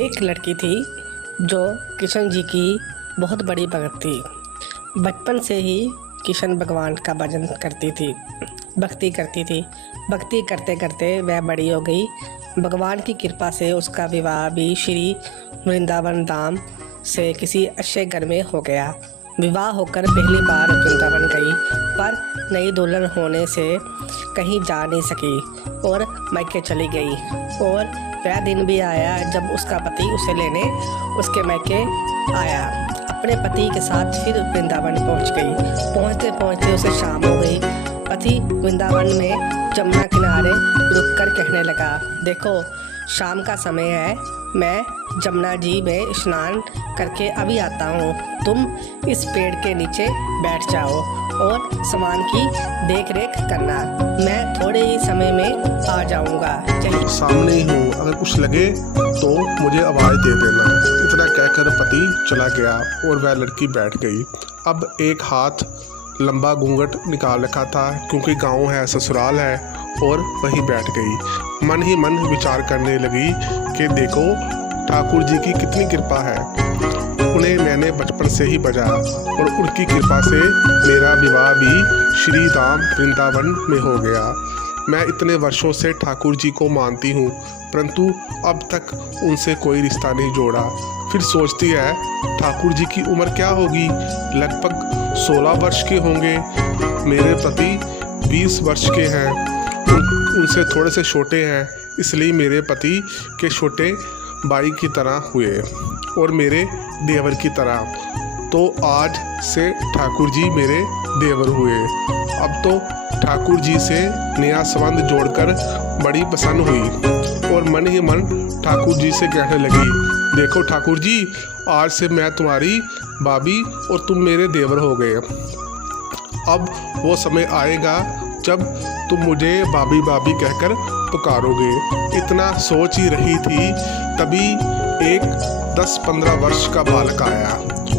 एक लड़की थी जो किशन जी की बहुत बड़ी भक्त थी। बचपन से ही किशन भगवान का भजन करती थी, भक्ति करती थी। भक्ति करते करते वह बड़ी हो गई। भगवान की कृपा से उसका विवाह भी श्री वृंदावन धाम से किसी अच्छे घर में हो गया। विवाह होकर पहली बार वृंदावन गई, पर नई दुल्हन होने से कहीं जा नहीं सकी और मायके चली गई। और वह दिन भी आया जब उसका पति उसे लेने उसके मायके आया। अपने पति के साथ फिर वृंदावन पहुंच गई। पहुंचते पहुंचते उसे शाम हो गई। पति वृंदावन में जमुना किनारे रुककर कहने लगा, देखो शाम का समय है, मैं जमुना जी में स्नान करके अभी आता हूँ। तुम इस पेड़ के नीचे बैठ जाओ और सामान की देख रेख करना, मैं थोड़े ही समय में आ जाऊँगा। चलिए सामने ही हूँ, अगर कुछ लगे तो मुझे आवाज़ दे देना। इतना कहकर पति चला गया और वह लड़की बैठ गई। अब एक हाथ लंबा घूंघट निकाल रखा था, क्योंकि गांव है, ससुराल है, और वहीं बैठ गई। मन ही मन विचार करने लगी कि देखो ठाकुर जी की कितनी कृपा है। उन्हें मैंने बचपन से ही बजा और उनकी कृपा से मेरा विवाह भी श्री धाम वृंदावन में हो गया। मैं इतने वर्षों से ठाकुर जी को मानती हूँ, परंतु अब तक उनसे कोई रिश्ता नहीं जोड़ा। फिर सोचती है ठाकुर जी की उम्र क्या होगी, लगभग 16 वर्ष के होंगे। मेरे पति 20 वर्ष के हैं, उनसे थोड़े से छोटे हैं, इसलिए मेरे पति के छोटे भाई की तरह हुए और मेरे देवर की तरह। तो आज से ठाकुर जी मेरे देवर हुए। अब तो ठाकुर जी से नया संबंध जोड़कर बड़ी पसंद हुई और मन ही मन ठाकुर जी से कहने लगी, देखो ठाकुर जी, आज से मैं तुम्हारी भाभी और तुम मेरे देवर हो गए। अब वो समय आएगा जब तुम मुझे भाभी भाभी कहकर पुकारोगे। इतना सोच ही रही थी, तभी एक 10-15 वर्ष का बालक आया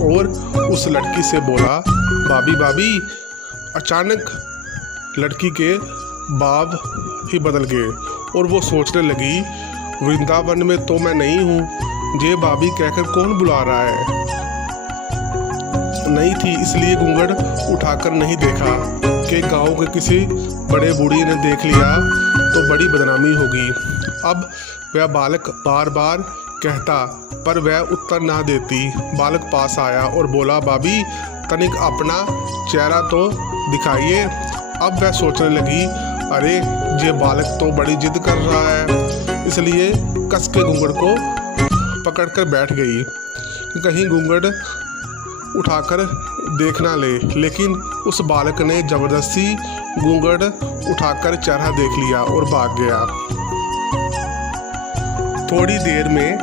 और उस लड़की से बोला, भाभी भाभी। अचानक लड़की के भाव ही बदल गए और वो सोचने लगी, वृंदावन में तो मैं नहीं हूँ, जे भाभी कहकर कौन बुला रहा है। नहीं थी, इसलिए घूंघट उठाकर नहीं देखा कि गांव के किसी बड़े बूढ़ी ने देख लिया तो बड़ी बदनामी होगी। अब वह बालक बार बार कहता, पर वह उत्तर ना देती। बालक पास आया और बोला, भाभी तनिक अपना चेहरा तो दिखाइए। अब वह सोचने लगी, अरे ये बालक तो बड़ी जिद कर रहा है, इसलिए कस के घूंघट को पकड़कर बैठ गई, कहीं घूंघट उठाकर देख ना ले। लेकिन उस बालक ने जबरदस्ती घूंघट उठाकर चेहरा देख लिया और भाग गया। थोड़ी देर में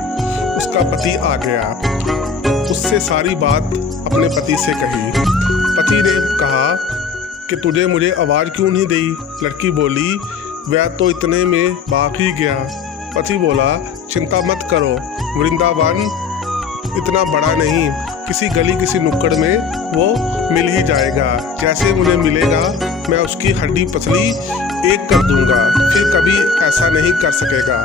उसका पति आ गया। उससे सारी बात अपने पति से कही। पति ने कहा कि तुझे मुझे आवाज़ क्यों नहीं दी। लड़की बोली, वह तो इतने में भाग ही गया। पति बोला, चिंता मत करो, वृंदावन इतना बड़ा नहीं, किसी गली किसी नुक्कड़ में वो मिल ही जाएगा। जैसे मुझे मिलेगा मैं उसकी हड्डी पसली एक कर दूंगा, फिर कभी ऐसा नहीं कर सकेगा।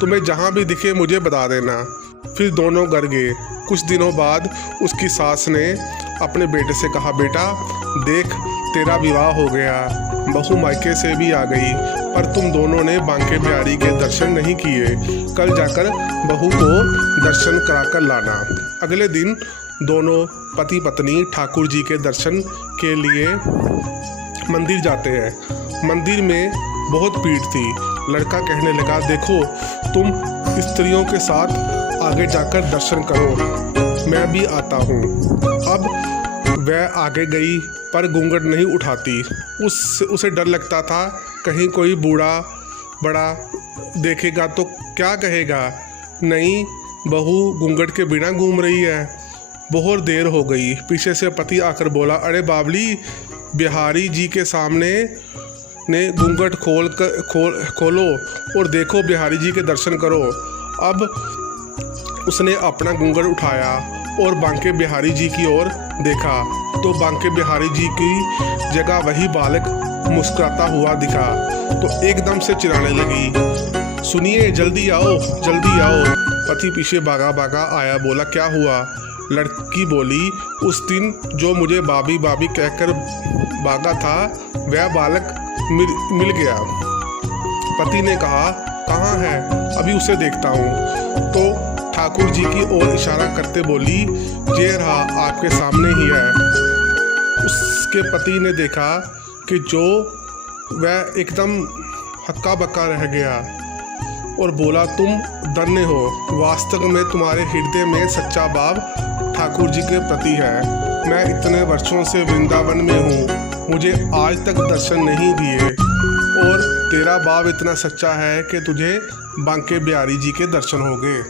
तुम्हें जहाँ भी दिखे मुझे बता देना। फिर दोनों घर गए। कुछ दिनों बाद उसकी सास ने अपने बेटे से कहा, बेटा देख तेरा विवाह हो गया, बहू मायके से भी आ गई, पर तुम दोनों ने बांके बिहारी के दर्शन नहीं किए। कल जाकर बहू को दर्शन कराकर लाना। अगले दिन दोनों पति पत्नी ठाकुर जी के दर्शन के लिए मंदिर जाते हैं। मंदिर में बहुत भीड़ थी। लड़का कहने लगा, देखो तुम स्त्रियों के साथ आगे जाकर दर्शन करो, मैं भी आता हूँ। अब वह आगे गई, पर घूंघट नहीं उठाती। उसे डर लगता था, कहीं कोई बूढ़ा बड़ा देखेगा तो क्या कहेगा। नहीं, बहू घूंघट के बिना घूम रही है। बहुत देर हो गई। पीछे से पति आकर बोला, अरे बावली, बिहारी जी के सामने ने घूंघट खोलो और देखो, बिहारी जी के दर्शन करो। अब उसने अपना घूंघट उठाया और बांके बिहारी जी की ओर देखा तो बांके बिहारी जी की जगह वही बालक मुस्कुराता हुआ दिखा। तो एकदम से चिल्लाने लगी, सुनिए, जल्दी आओ जल्दी आओ। पति पीछे भागा भागा आया, बोला क्या हुआ? लड़की बोली, उस दिन जो मुझे भाभी भाभी कहकर भागा था वह बालक मिल गया। पति ने कहा, कहाँ है? अभी उसे देखता हूँ। तो ठाकुर जी की ओर इशारा करते बोली, ये रहा, आपके सामने ही है। उसके पति ने देखा कि जो वह एकदम हक्का बक्का रह गया और बोला, तुम धन्य हो, वास्तव में तुम्हारे हृदय में सच्चा भाव ठाकुर जी के प्रति है। मैं इतने वर्षों से वृंदावन में हूँ, मुझे आज तक दर्शन नहीं दिए और तेरा भाव इतना सच्चा है कि तुझे बांके बिहारी जी के दर्शन हो गए।